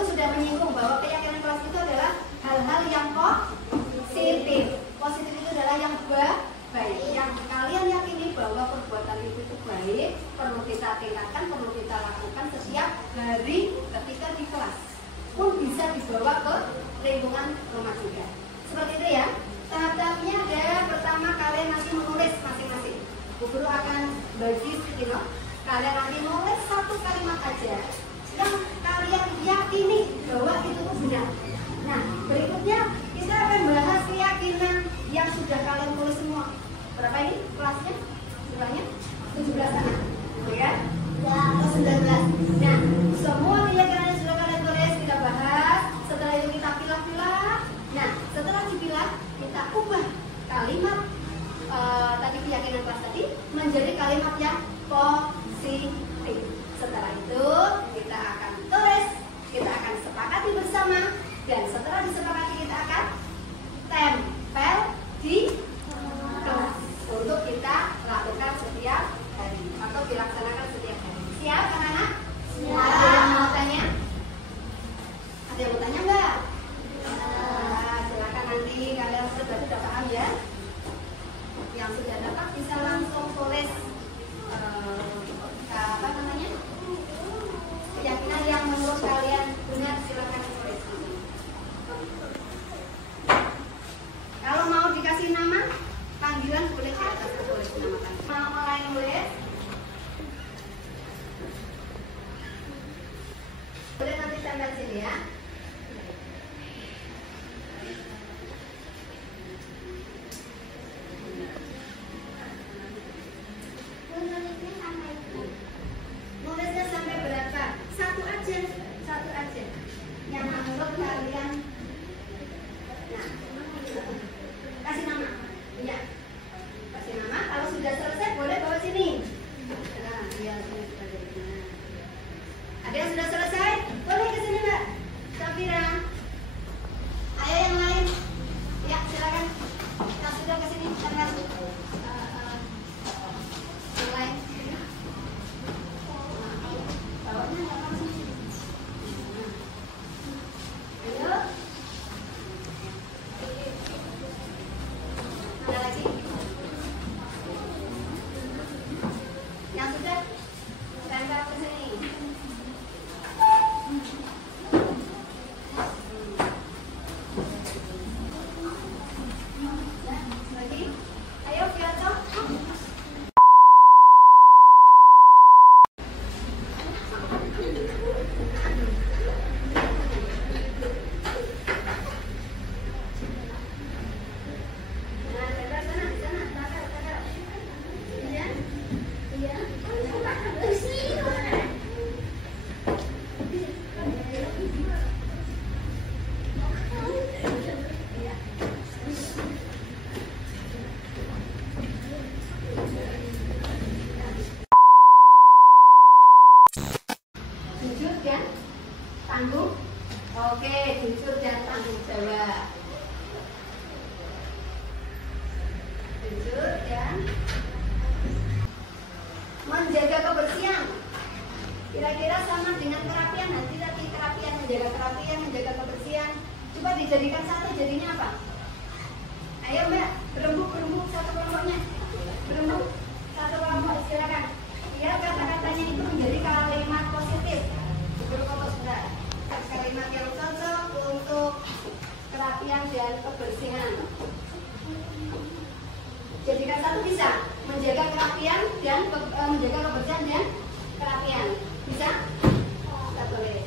Sudah menyinggung bahwa keyakinan kelas itu adalah hal-hal yang positif. Positif itu adalah yang baik. Yang kalian yakini bahwa perbuatan itu baik, perlu kita tingkatkan, perlu kita lakukan setiap hari ketika di kelas. Pun bisa dibawa ke lingkungan rumah juga. Seperti itu ya. Tahap-tahapnya ada, pertama kalian nanti menulis masing-masing. Bu Guru akan bagi skilo. Kalian nanti nulis satu kalimat aja yang kalian yakini bahwa itu benar. Nah, berikutnya kita akan bahas keyakinan yang sudah kalian tulis semua. Berapa ini kelasnya? Jumlahnya 17 anak, ya? Ya, 19. Nah, semua keyakinan yang sudah kalian tulis kita bahas. Setelah itu kita pilah-pilah. Nah, setelah dipilah kita ubah kalimat tadi keyakinan kelas tadi menjadi kalimat yang positif. Setelah itu kita akan tulis, kita akan sepakati bersama, dan setelah disepakati kita akan tempel di kelas untuk kita lakukan setiap hari atau dilaksanakan setiap hari. Siap anak-anak? Ada yang mau tanya? Ada yang mau tanya enggak? Silakan nanti kalian sudah paham ya. Yang sudah dapat bisa langsung tulis apa namanya, keyakinan yang menurut kalian benar, silakan tulis. Kalau mau dikasih nama panggilan boleh di atas, boleh dinamakan. Mau mulai nulis, boleh nanti tempel sini ya. Nulisnya sampai berapa? Satu aja yang menurut kalian. Nah, kasih nama. Ya, kasih nama. Kalau sudah selesai boleh bawa sini. Nah, ya, ada yang sudah selesai? Boleh ke sini Mbak Safira. Ayo yang lain. Ya, silakan. Yang sudah ke sini silakan. Yang lain. Ayo. Ada lagi? Yang sudah tempel ke sini. Lagi? Ayo Fiato. Jujur dan tanggung. Oke, jujur dan tanggung jawab. Jujur dan menjaga kebersihan. Kira-kira sama dengan kerapian. Nanti tadi kerapian, menjaga kebersihan. Coba dijadikan satu, jadinya apa? Ayo Mbak, berembuk satu kelompoknya. Berembuk satu kelompok, silakan. Biar kata-katanya itu menjadi kalimat positif. Berfokus benar. Kalimat yang cocok untuk kerapian dan kebersihan. Jadikan satu bisa menjaga kerapian dan menjaga kebersihan dan kerapian. Bisa? Kita tulis.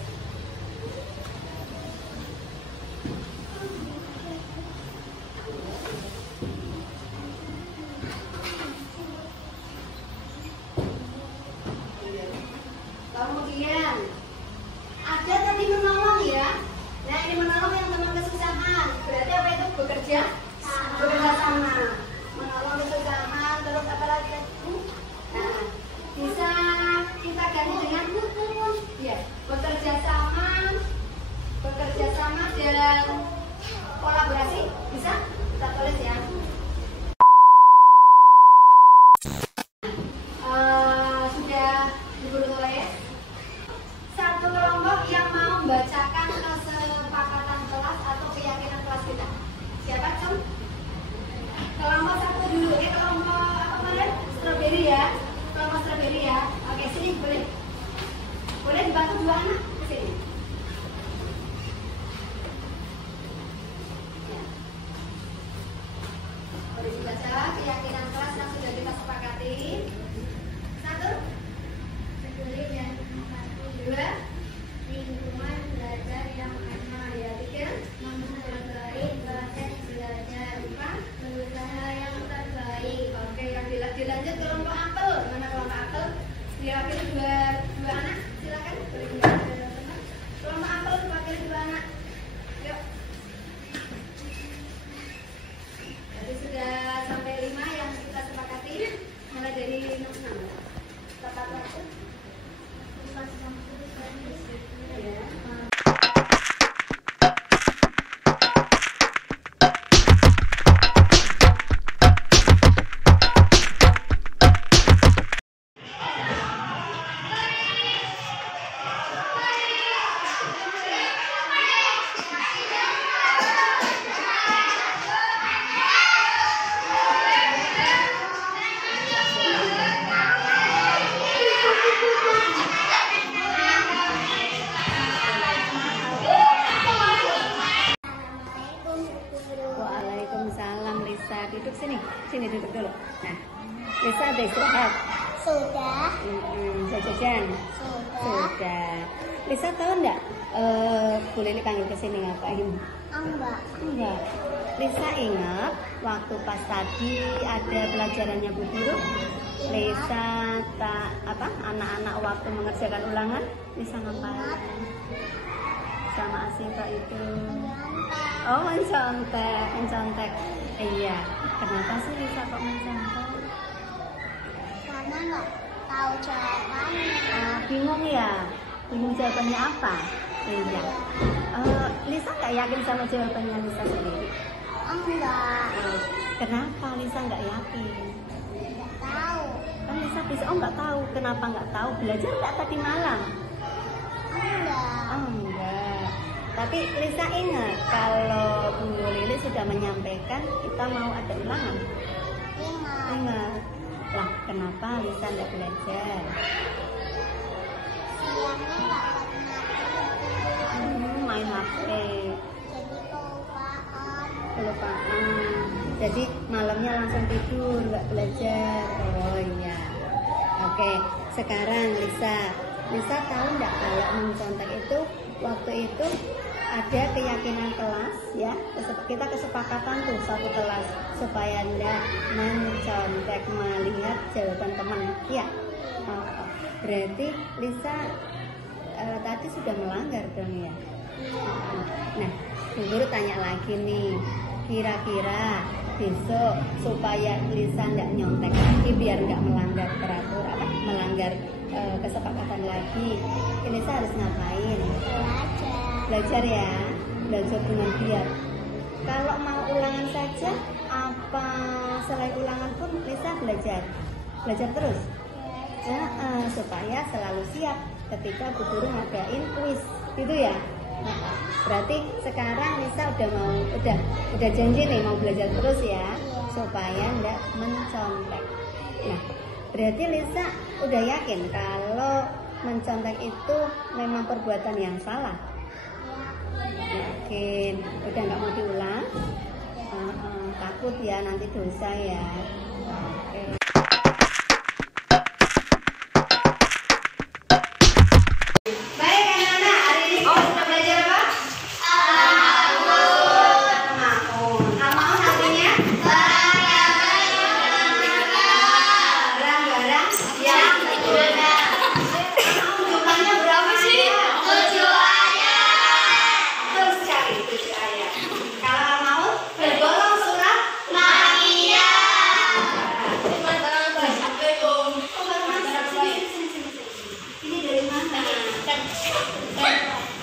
Kemudian ada tadi menolong ya. Nah, ini menolong yang teman kesusahan. Berarti apa itu? Bekerja sama. Menolong kesusahan. Terus apa lagi? Nah, bisa kita ganti dengan ya, bekerja sama dan kolaborasi. Bisa? Kita tulis ya. Sudah diburu tulis. Satu kelompok yang mau membacakan kesepakatan dua anak ke sini. Ya. Boleh dibaca keyakinan kelas yang sudah kita sepakati. 1, 2, Lingkungan belajar yang aman. ya 3, Memperbaik proses belajar. 4. Berusaha yang terbaik. Oke, yang dilanjut kelompok apel. Mana kelompok apel? Diwakili dua anak. Silakan. Boleh dibaca teman-teman. Kelompok apel diwakili 2 anak. Yuk. Jadi sudah sampai 5 yang kita sepakati. Mulai dari 6. Tepat waktu. Ya. Waalaikumsalam Lisa, duduk sini duduk dulu. Nah, Lisa udah istirahat? Sudah. Jajan? Sudah. Lisa tahu enggak boleh dipanggil ke sini ngapain? Enggak. Lisa ingat waktu pas tadi ada pelajarannya Bu Guru. Lisa anak-anak waktu mengerjakan ulangan, Lisa ngapain? Sama Asifa itu. Oh, mencontek. Iya. Kenapa sih Lisa kok mencontek? Karena nggak tahu jawabannya. Bingung ya? Bingung jawabannya apa? Iya. Lisa nggak yakin sama jawabannya Lisa sendiri? Enggak. Kenapa Lisa nggak yakin? Nggak tahu. Kan Lisa bisa, nggak tahu. Kenapa nggak tahu? Belajar nggak tadi malam? Enggak. Enggak. Tapi Lisa ingat kalau Bu Lili sudah menyampaikan kita mau ada ulangan. Ingat. Lah, kenapa Lisa nggak belajar? Siangnya nggak pernah Main HP. jadi Kelupaan. Jadi malamnya langsung tidur, nggak belajar. Oh iya. Oke, sekarang Lisa tahu nggak kalau mencontek itu waktu itu ada keyakinan kelas ya, kita kesepakatan tuh satu kelas supaya nggak mencontek melihat jawaban teman ya. Berarti Lisa tadi sudah melanggar dong ya. Nah, Bu Guru tanya lagi nih, kira-kira besok supaya Lisa nggak nyontek lagi biar nggak melanggar peraturan, melanggar kesepakatan lagi, Lisa harus ngapain? Belajar ya, belajar dengan giat. Kalau mau ulangan saja, apa selain ulangan pun Lisa belajar terus, supaya selalu siap ketika Bu Guru ngadain kuis, gitu ya. Berarti sekarang Lisa udah janji nih mau belajar terus ya, supaya nggak mencontek. Nah, berarti Lisa udah yakin kalau mencontek itu memang perbuatan yang salah. Yakin, udah nggak mau diulang. Takut ya nanti dosa ya. Oke. Baik anak-anak, hari ini kita sudah belajar apa? Al-Maun. Al-Maun artinya barang-barang yang berguna. Jumlahnya berapa sih? 7 ayat. Terus cari 7 ayat. Kalau Al-Maun bergolong surat Makkiyah. Assalamualaikum. Ini dari mana?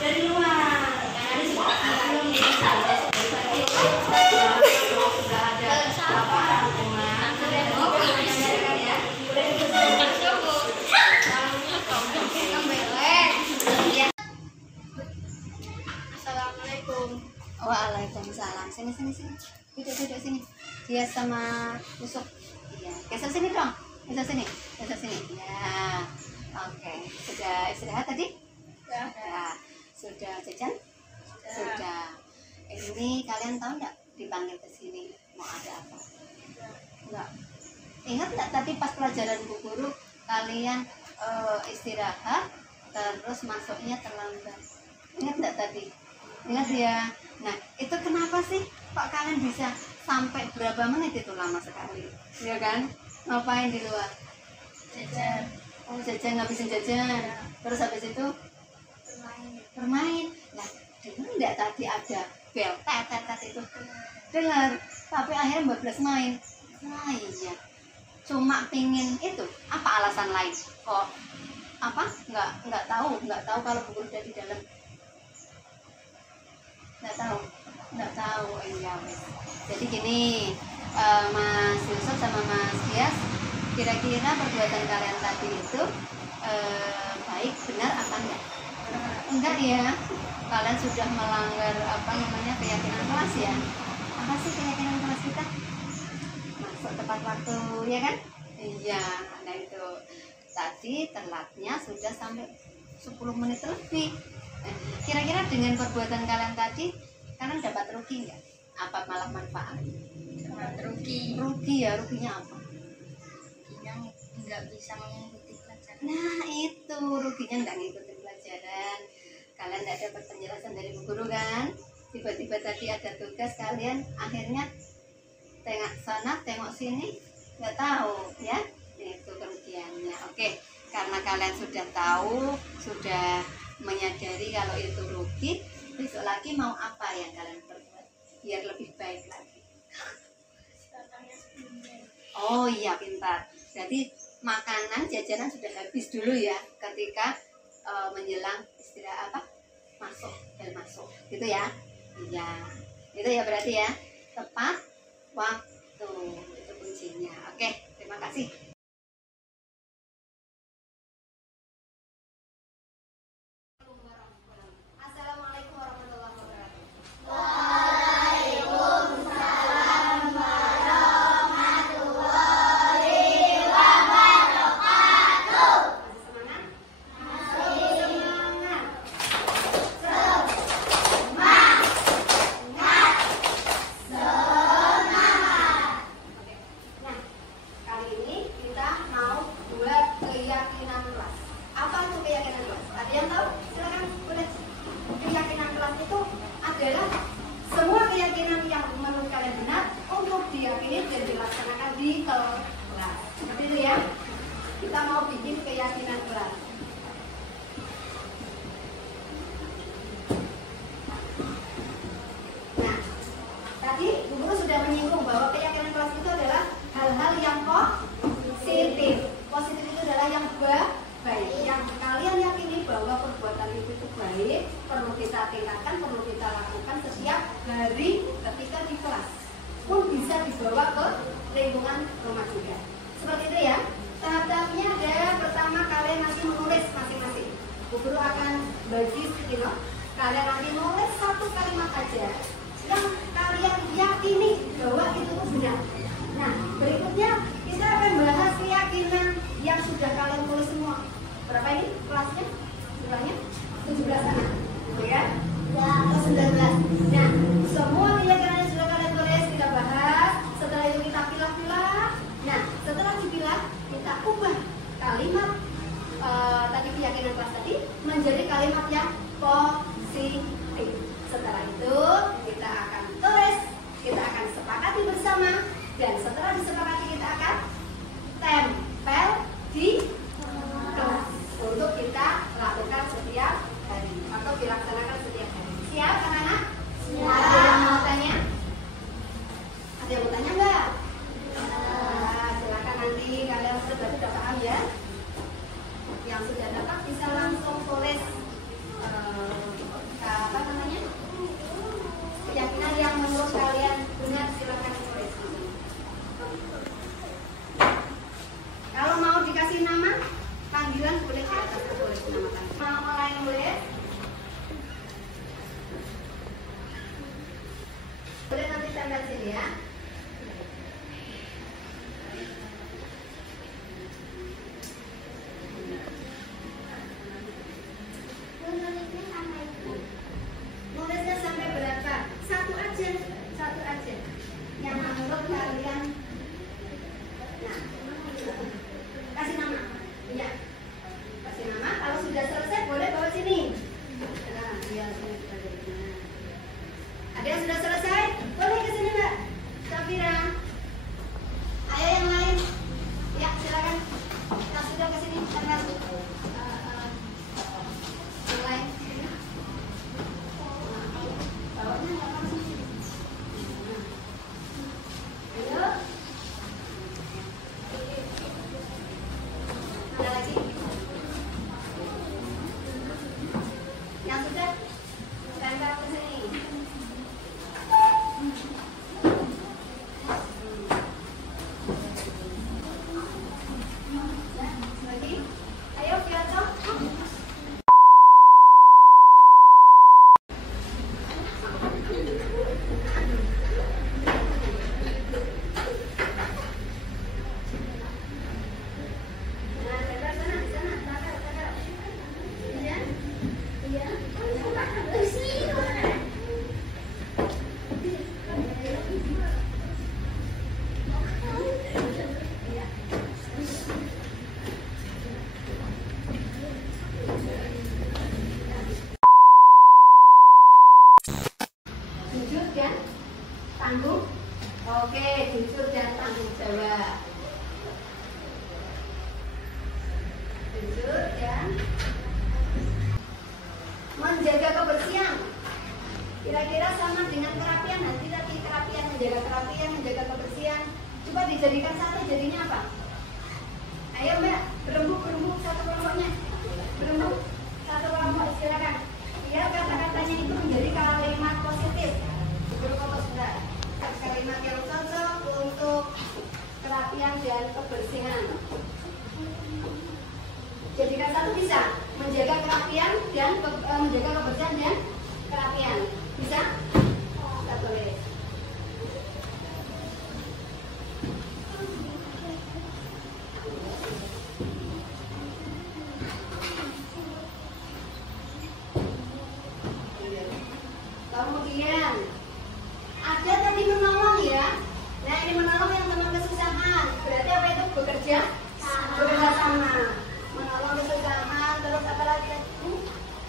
Dari luar. Ini sudah belum sudah ada apa rangkuman. Assalamualaikum. Waalaikumsalam. Sini. Duduk sini. Dia sama Yusuf. Iya. Geser sini dong. Geser sini. Ya. Oke. Sudah istirahat tadi? Ya. sudah jajan? Sudah. Ini kalian tahu nggak dipanggil ke sini mau ada apa? Enggak. Ingat nggak tadi pas pelajaran Bu Guru kalian istirahat terus masuknya terlambat? Ingat nggak tadi? Ingat ya. Nah itu kenapa sih kok kalian bisa sampai berapa menit itu lama sekali? Ya kan? Ngapain di luar? Jajan. Oh jajan, ngabisin jajan. Terus habis itu bermain. Nah dengar nggak tadi ada bel tet itu? Dengar. Tapi akhirnya bablas main. Nah iya. Cuma pingin itu. Apa alasan lain? Kok apa? Nggak tahu kalau Bu Guru udah di dalam. Nggak tahu. Iya wes. Jadi gini, Mas Yusuf sama Mas Dias, kira-kira perbuatan kalian tadi itu baik, benar apa enggak? Enggak ya. Kalian sudah melanggar keyakinan kelas ya. Apa sih keyakinan kelas kita? Masuk tepat waktu, ya kan? Iya. Nah itu tadi telatnya sudah sampai 10 menit lebih. Kira-kira dengan perbuatan kalian tadi, kalian dapat rugi nggak? Apa malah manfaat? Dapat rugi. Rugi ya, ruginya apa? Ruginya nggak bisa mengikuti pelajaran. Nah itu ruginya nggak ngikutin pelajaran. Kalian nggak dapat penjelasan dari Bu Guru kan? Tiba-tiba tadi ada tugas kalian akhirnya tengok sana tengok sini nggak tahu ya, itu kerugiannya. Oke, karena kalian sudah tahu, sudah menyadari kalau itu rugi, besok lagi mau apa yang kalian perbuat biar lebih baik lagi? Oh iya, pintar. Jadi makanan jajanan sudah habis dulu ya ketika menjelang istirahat masuk gitu ya. Iya, itu ya berarti ya, tepat waktu itu kuncinya. Oke, terima kasih. Assalamualaikum warahmatullahi wabarakatuh. Kira-kira sama dengan kerapian. Nanti tadi kerapian, menjaga kebersihan. Coba dijadikan satu, jadinya apa? Ayo Mbak, berembuk satu kelompoknya. Berembuk satu kelompok, silakan. Biar kata-katanya itu menjadi kalimat positif. Berfokus Mbak. Kalimat yang cocok untuk kerapian dan kebersihan. Jadikan satu bisa menjaga kerapian dan menjaga kebersihan dan kerapian. Bisa? Kita tulis. Kemudian ada tadi menolong ya. Nah ini menolong yang teman kesusahan. Berarti apa itu? Bekerja sama. Menolong kesusahan. Terus apa lagi?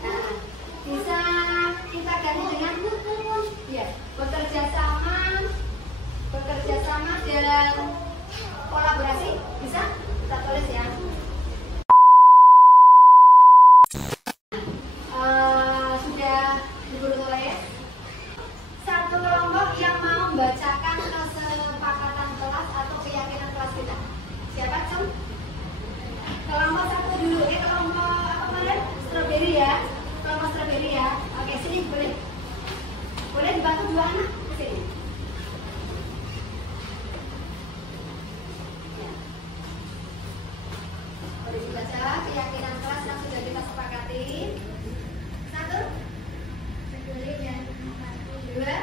Nah, bisa kita ganti dengan ya, bekerja sama dan kolaborasi. Bisa? Kita tulis ya. Sudah diburu tulis. Satu kelompok yang mau membacakan kesepakatan kelas atau keyakinan kelas kita. Siapa Cum? Kelompok satu dulu. Kelompok apa kemarin? Strawberry ya. Kelompok strawberry ya. Oke, sini boleh. Boleh dibantu dua anak ke sini. Ya. Boleh dibaca keyakinan kelas yang sudah kita sepakati. Satu. Dua,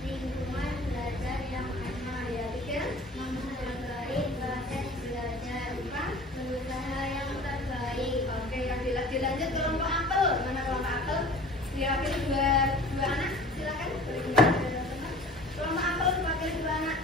lingkungan belajar yang aman. ya tiga, Memperbaiki proses belajar. empat, Berusaha yang terbaik. oke yang dilanjut kelompok apel. Mana kelompok apel? Diwakili dua anak, silakan. Boleh dibantu. Kelompok apel diwakili dua anak.